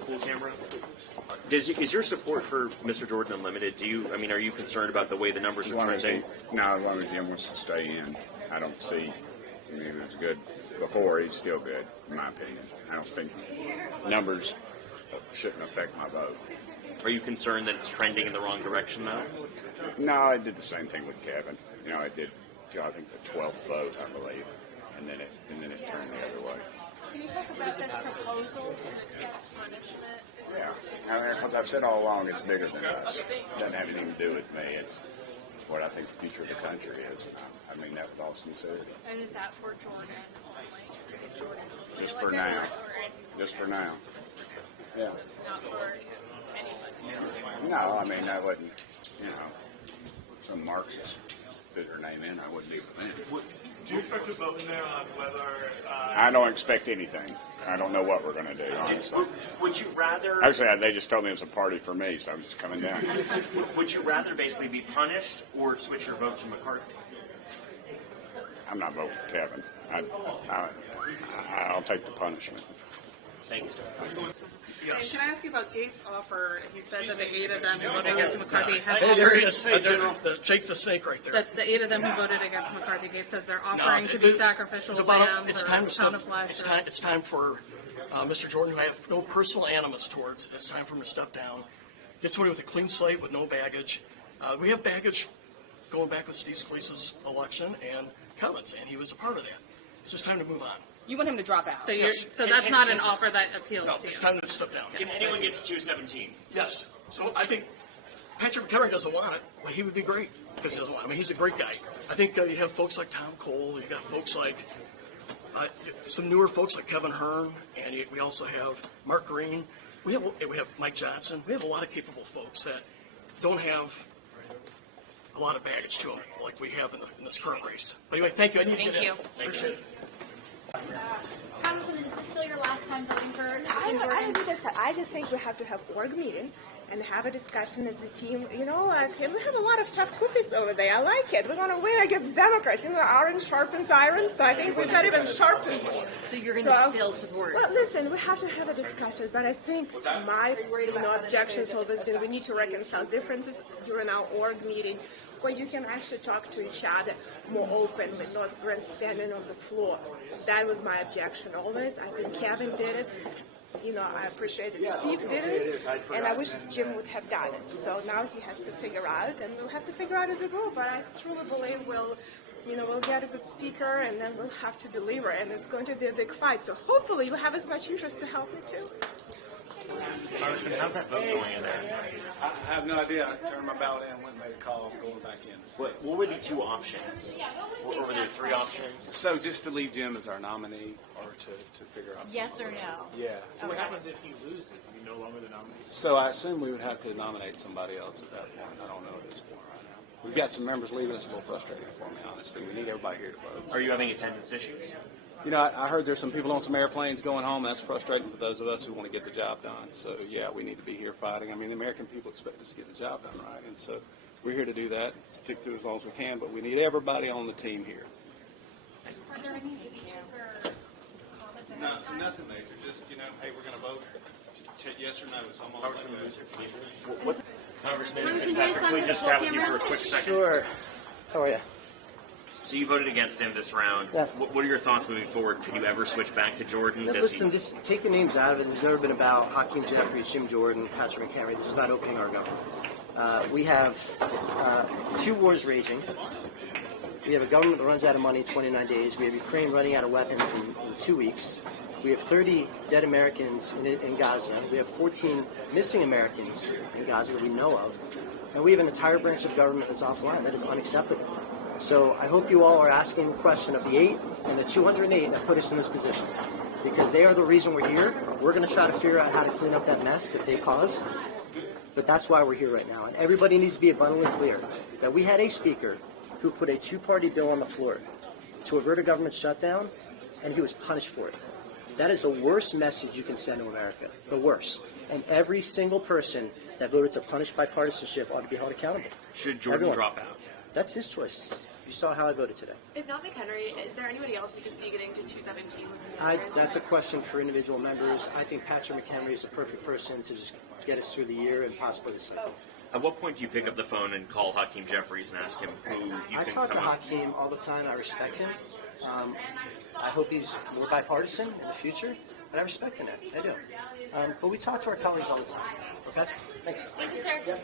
the pool camera. Is your support for Mr. Jordan unlimited? Are you concerned about the way the numbers are trending? No, as long as Jim wants to stay in, I don't see. I mean, he was good before. He's still good, in my opinion. I don't think numbers shouldn't affect my vote. Are you concerned that it's trending in the wrong direction, though? No, I did the same thing with Kevin. I did. I think the 12th vote, I believe, and then it turned the other way. Can you talk about this proposal to accept punishment? Yeah, because I've said all along, it's bigger than us. It doesn't have anything to do with me. It's what I think the future of the country is. I mean that with all sincerity. And is that for Jordan only? Jordan Just for now. Just for now. Yeah. Not for anybody. No, I mean I wouldn't. Some Marxist put their name in. I wouldn't leave them in. Do you expect to vote in there on whether... I don't expect anything. I don't know what we're going to do, honestly. Would you rather... Actually, they just told me it was a party for me, so I'm just coming down. Would you rather basically be punished or switch your vote to McCarthy? I'm not voting for Kevin. I'll take the punishment. Thank you, sir. Yes. Can I ask you about Gates' offer? He said that the 8 of them who voted against McCarthy have Hey, there he offered... is. Jake the snake right there. That the 8 of them who voted against McCarthy, Gates says they're offering to be sacrificial lambs it's or time to pound stop. of flesh. It's time for Mr. Jordan, who I have no personal animus towards. It's time for him to step down. Get somebody with a clean slate with no baggage. We have baggage going back with Steve Scalise's election and Kevin's, and he was a part of that. It's just time to move on. You want him to drop out? So that's not an offer that appeals No, to you? it's time to step down. Can anyone get to 217? Yes. So I think Patrick McHenry doesn't want it, but he would be great because he doesn't want it. I mean, he's a great guy. I think you have folks like Tom Cole. You got folks like some newer folks like Kevin Hearn, and we also have Mark Green. We have Mike Johnson. We have a lot of capable folks that don't have a lot of baggage to them like we have in this current race. But anyway, thank you. I need to get in. Appreciate it. Congresswoman, is this still your last time voting for Jim I Jordan? don't think I just think we have to have org meeting and have a discussion as the team. We have a lot of tough cookies over there. I like it. We're going to win against Democrats. Iron sharpens iron, so I think we've got even sharpened. So you're going to still support? Well, listen, we have to have a discussion, but I think my objections always been we need to reconcile differences during our org meeting, where you can actually talk to each other more openly, not grandstanding on the floor. That was my objection always. I think Kevin did it. I appreciate that Steve did it, and I wish Jim would have done it. So now he has to figure out, and we'll have to figure out as a group. But I truly believe we'll get a good speaker, and then we'll have to deliver, and it's going to be a big fight. So hopefully you'll have as much interest to help me too. Congressman, how's that vote going in there? I have no idea. I turned my ballot in, went and made a call, I'm going back in. What were the two options? Or were there three options? So just to leave Jim as our nominee, or to figure out Yes something? or no? Yeah. So what happens if you lose it? Are you no longer the nominee? So I assume we would have to nominate somebody else at that point. I don't know at this point right now. We've got some members leaving. It's a little frustrating for me, honestly. We need everybody here to vote. Are you having attendance issues? I heard there's some people on some airplanes going home. That's frustrating for those of us who want to get the job done. So, yeah, we need to be here fighting. I mean, the American people expect us to get the job done right. And so we're here to do that, stick to it as long as we can. But we need everybody on the team here. Are there any speeches or comments? No, nothing major. Just, hey, we're going to vote. Yes or no. It's almost like that. Congressman Fitzpatrick, can we just chat with you for a quick second? Sure. How are you? So you voted against him this round. Yeah. What are your thoughts moving forward? Could you ever switch back to Jordan? Now, listen, just take the names out of it. There's never been about Hakeem Jeffries, Jim Jordan, Patrick McHenry. This is about opening our government. We have 2 wars raging. We have a government that runs out of money in 29 days. We have Ukraine running out of weapons in 2 weeks. We have 30 dead Americans in Gaza. We have 14 missing Americans in Gaza that we know of. And we have an entire branch of government that's offline. That is unacceptable. So I hope you all are asking the question of the 8 and the 208 that put us in this position. Because they are the reason we're here. We're going to try to figure out how to clean up that mess that they caused. But that's why we're here right now. And everybody needs to be abundantly clear that we had a speaker who put a 2-party bill on the floor to avert a government shutdown, and he was punished for it. That is the worst message you can send to America. The worst. And every single person that voted to punish bipartisanship ought to be held accountable. Should Jordan drop out? That's his choice. You saw how I voted today. If not McHenry, is there anybody else you could see getting to 217? That's a question for individual members. I think Patrick McHenry is the perfect person to just get us through the year and possibly the cycle. At what point do you pick up the phone and call Hakeem Jeffries and ask him who you I can talk to come on? Hakeem all the time. I respect him. I hope he's more bipartisan in the future, but I respect him. I do. But we talk to our colleagues all the time. Okay? Thanks. Thank you, sir.